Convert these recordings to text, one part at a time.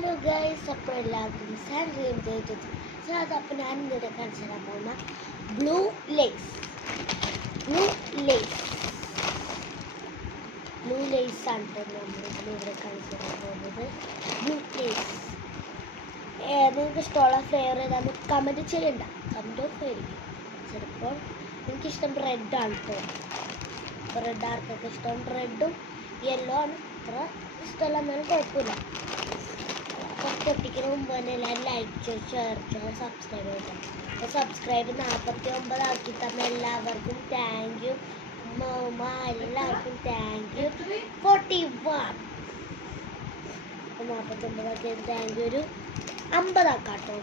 Hello guys, അപ്പോൾ എല്ലാവർക്കും സാൻഡ്രീം ചെയ്തത് അപ്പോൾ ഞാൻ ഇന്നിവിടെ കാണിച്ചു തരാൻ പോകുന്ന ബ്ലൂ ലേസ് ആണ് നമ്മൾ ഇവിടെ കാണിച്ചു തരാൻ പോകുന്നത്. ബ്ലൂ ലേസ് നിങ്ങൾക്ക് ഇഷ്ടമുള്ള ഫ്ലേവർ ഏതാണെന്ന് കമൻറ്റ് ചെയ്യണ്ട. കമൻറ്റ് ഓഫ് ആയിരിക്കും. ചിലപ്പോൾ എനിക്കിഷ്ടം റെഡാണ് കേട്ടോ. അപ്പോൾ റെഡ് ആർക്കൊക്കെ ഇഷ്ടം റെഡും യെല്ലോ ആണ്. അത്ര ഇഷ്ടമല്ല എന്നാലും കുഴപ്പമില്ല. പൊട്ടിക്കുന്ന മുമ്പ് തന്നെ എല്ലാവരും ലൈക്ക് ചെയ്ത് ഷെയർ ചെയ്ത് സബ്സ്ക്രൈബ് ചെയ്യണം. അപ്പോൾ സബ്സ്ക്രൈബ് 49 ആക്കി തന്ന എല്ലാവർക്കും താങ്ക് യു. എല്ലാവർക്കും താങ്ക് യു. 41 49 ആക്കി താങ്ക് യു. ഒരു 50 ആക്കാട്ടോ.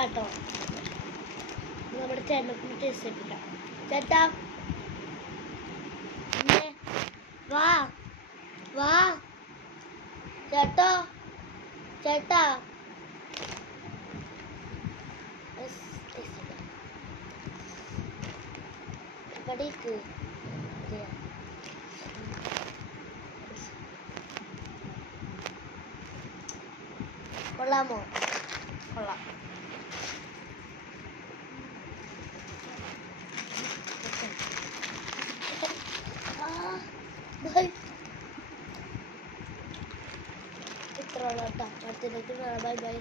കേട്ടോ നമ്മുടെ ചേട്ടനെ ടേസ്റ്റ് ചെയ്യിപ്പിക്കാം. ചേട്ടാ വാ വാ ചേട്ടാ ചേട്ടാ ഇവിടേക്ക് കൊള്ളാമോ? കൊള്ളാം. ഇത്ര ഉള്ള കേട്ടോ. അടുത്തേക്ക് ബൈ ബൈ.